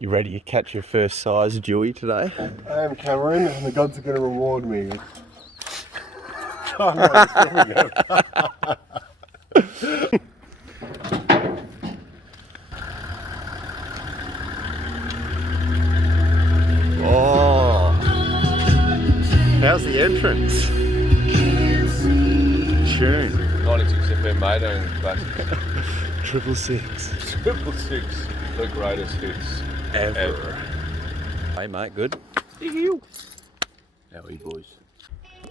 You ready to catch your first size Dhuey today? I am, Cameron, and the gods are going to reward me. Oh, no, here we go. Oh, how's the entrance? Tune. 96 FM mate, and basically 666. 666, the greatest hits ever. Hey mate, good? How are you boys?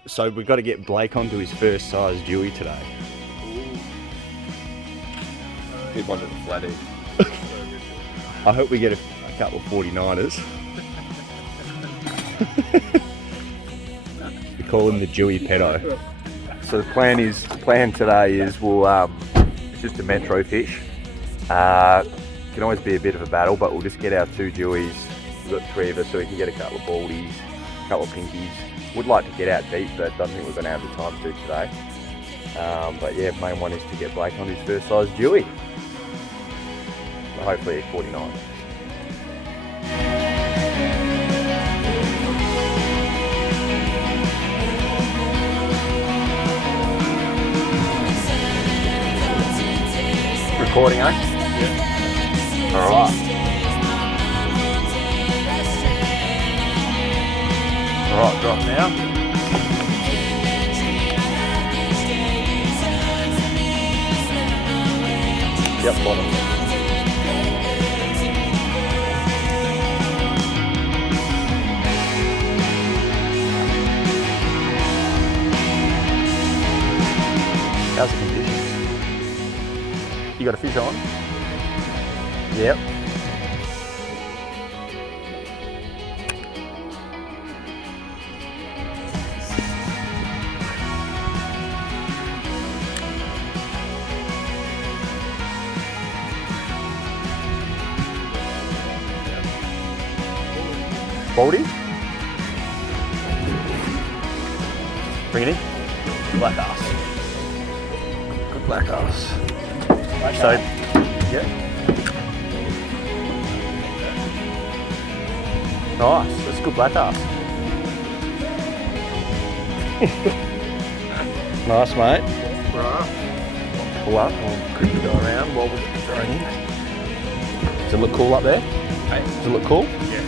So we've got to get Blake onto his first size Dhuey today. Hit one to the flat edge. I hope we get a couple of 49ers. We call him the Dhuey pedo. So the plan today is it's just a metro fish. Can always be a bit of a battle, but we'll just get our 2 Dhueys. We've got 3 of us, so we can get a couple of baldies, a couple of pinkies. Would like to get out deep, but don't think we're going to have the time to today. But yeah, main one is to get Blake on his first size Dhuey. Hopefully at 49. Recording, eh? Yeah. Alright. Alright, drop now. Yep, bottom. How's the conditions? You got a fish on? Yep. Baldy? Bring it in. Black ass. Good black ass. So, yeah. Nice, that's good black ass. Nice, mate. Right. Pull up, we'll quickly go around while we're throwing in. Does it look cool up there? Hey? Does it look cool? Yeah.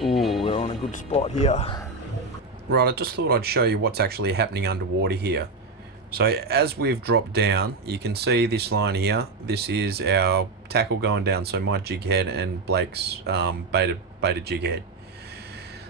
Ooh, we're on a good spot here. Right, I just thought I'd show you what's actually happening underwater here. So as we've dropped down, you can see this line here. This is our tackle going down, so my jig head and Blake's baited jig head.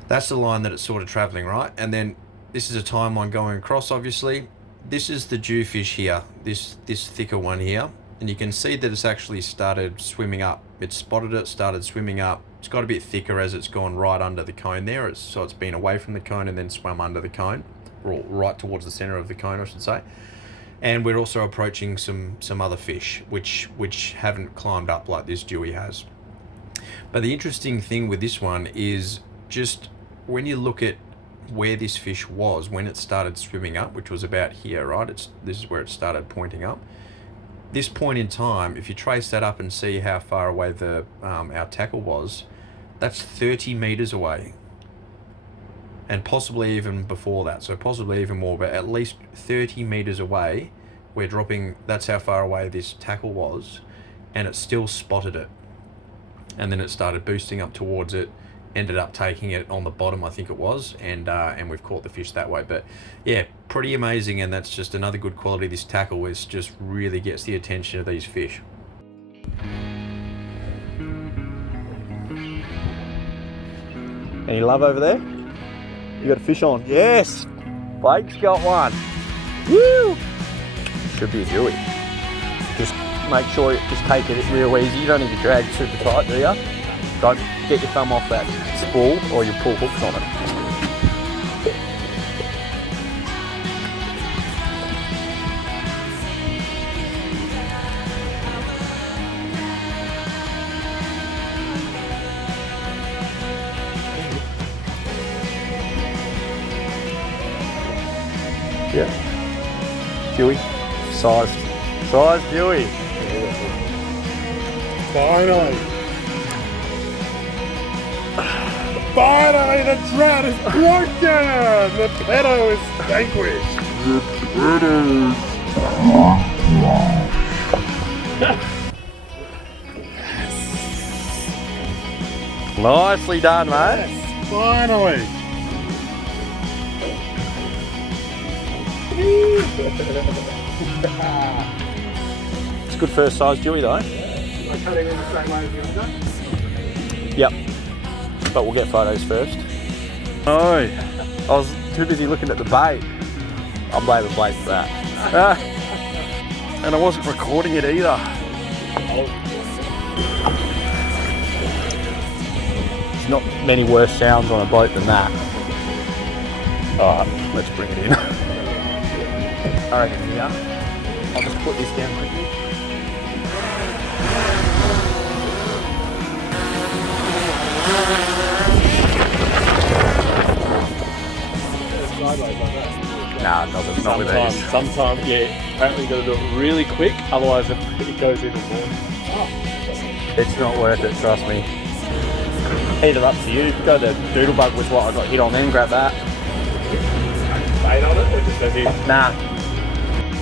That's the line that it's sort of traveling, right? And then this is a timeline going across, obviously. This is the jewfish here, this thicker one here. And you can see that it's actually started swimming up. It spotted it, started swimming up. It's got a bit thicker as it's gone right under the cone there. So it's been away from the cone and then swam under the cone, or right towards the center of the cone, I should say. And we're also approaching some other fish, which haven't climbed up like this Dhuey has. But the interesting thing with this one is just when you look at where this fish was when it started swimming up, which was about here, right? This is where it started pointing up. This point in time, if you trace that up and see how far away the our tackle was, that's 30 meters away, and possibly even before that, so possibly even more, but at least 30 meters away we're dropping. That's how far away this tackle was, and it still spotted it, and then it started boosting up towards it, ended up taking it on the bottom, I think it was, and we've caught the fish that way. But yeah, pretty amazing, and that's just another good quality of this tackle, is just really gets the attention of these fish. Any love over there? You got a fish on? Yes! Blake's got one. Woo! Should be a Dhuey. Just make sure you just take it real easy. You don't need to drag super tight, do you? Don't get your thumb off that spool or you'll pull hooks on it. Dhuey. Size Dhuey. Finally! Finally, the drought is broken! The pedo is vanquished! Nicely done, mate. Yes, finally! It's a good first size Dhuey though. I cut him in the same way as the other. Yep. But we'll get photos first. No, I was too busy looking at the bait. I'll blame the bait for that. And I wasn't recording it either. There's not many worse sounds on a boat than that. Alright, let's bring it in. I reckon here. I'll just put this down quickly. Nah, it doesn't. Not with these. Sometimes, yeah. Apparently, you got to do it really quick, otherwise it goes even more. It's not worth it, trust me. Either up to you. Go to Doodlebug was what I got hit on then, grab that. Bait on it, or just goes in? Nah.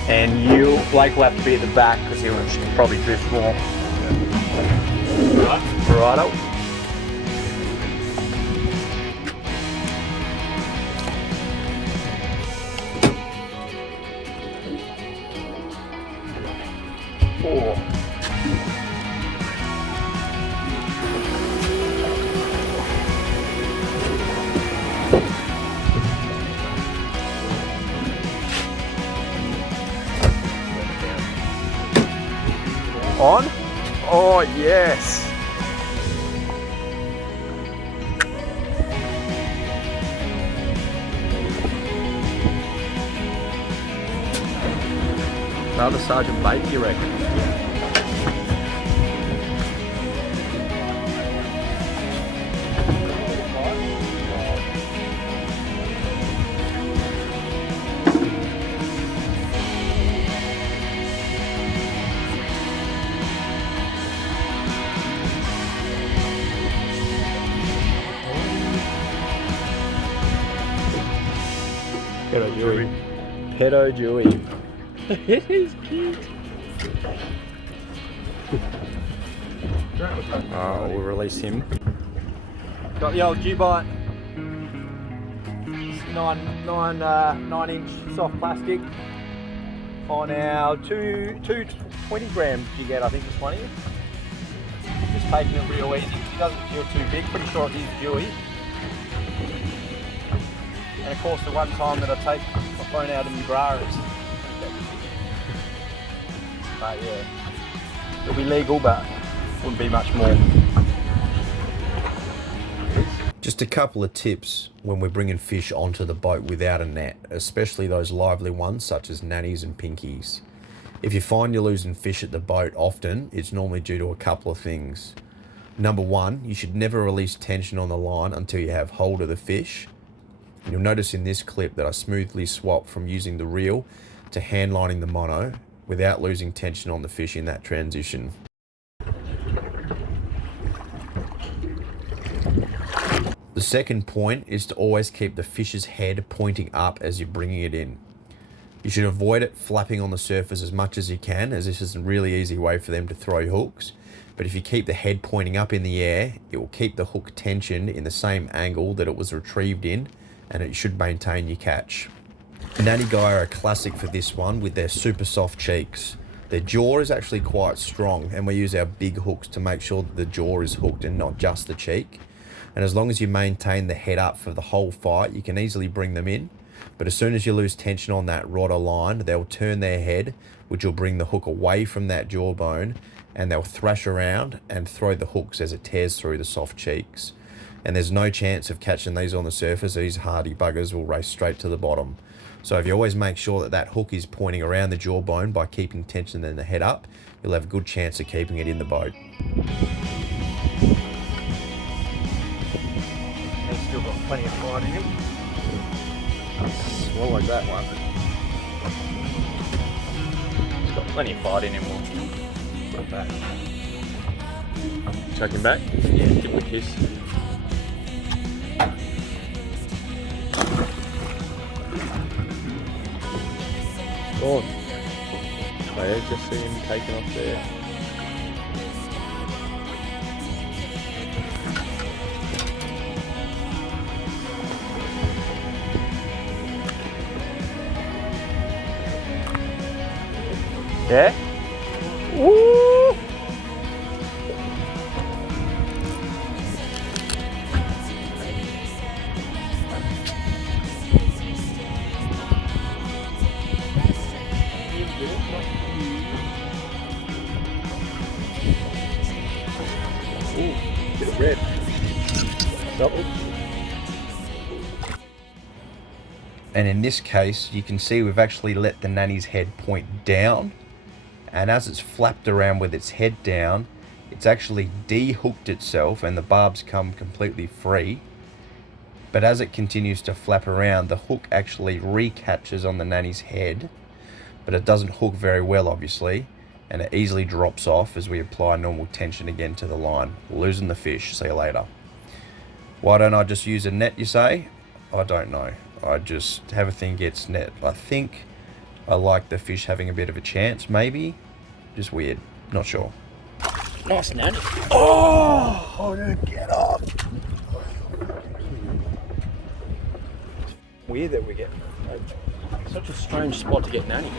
And you, Blake will have to be at the back because he'll probably drift more. Righto. On? Oh yes! Another Sergeant Bait, you reckon? Pedo Dhuey. Pedo Dhuey. It is cute. Oh, we'll release him. Got the old Dhubite. 9-inch soft plastic on our two 20-gram Jighead, I think this one is. Just taking it real easy. He doesn't feel too big. Pretty sure it is Dhuey. And of course, the one time that I take my phone out of my bra is. But yeah, it'll be legal, but wouldn't be much more. Just a couple of tips when we're bringing fish onto the boat without a net, especially those lively ones such as nannies and pinkies. If you find you're losing fish at the boat often, it's normally due to a couple of things. Number one, you should never release tension on the line until you have hold of the fish. And you'll notice in this clip that I smoothly swap from using the reel to hand lining the mono without losing tension on the fish in that transition. The second point is to always keep the fish's head pointing up as you're bringing it in. You should avoid it flapping on the surface as much as you can, as this is a really easy way for them to throw hooks. But if you keep the head pointing up in the air, it will keep the hook tension in the same angle that it was retrieved in, and it should maintain your catch. Nanny Guy are a classic for this one with their super soft cheeks. Their jaw is actually quite strong, and we use our big hooks to make sure that the jaw is hooked and not just the cheek. And as long as you maintain the head up for the whole fight, you can easily bring them in. But as soon as you lose tension on that rod or line, they'll turn their head, which will bring the hook away from that jawbone, and they'll thrash around and throw the hooks as it tears through the soft cheeks. And there's no chance of catching these on the surface. These hardy buggers will race straight to the bottom. So if you always make sure that that hook is pointing around the jawbone by keeping tension and the head up, you'll have a good chance of keeping it in the boat. He's still got plenty of fight in him. Swallowed that one. Plenty of fight in him. We'll put him back. Chuck him back? Yeah, give him a kiss. Go on. Oh yeah, just see him taking off there. Yeah? Woo! Bit of red. Double. And in this case, you can see we've actually let the nanny's head point down. And as it's flapped around with its head down, it's actually de-hooked itself and the barbs come completely free. But as it continues to flap around, the hook actually recatches on the nanny's head, but it doesn't hook very well, obviously, and it easily drops off as we apply normal tension again to the line, losing the fish. See you later. Why don't I just use a net, you say? I don't know. I just have a thing against net. I think I like the fish having a bit of a chance, maybe. Just weird. Not sure. Nice nanny. Oh, dude, get off. Weird that we get such a strange spot to get nannies.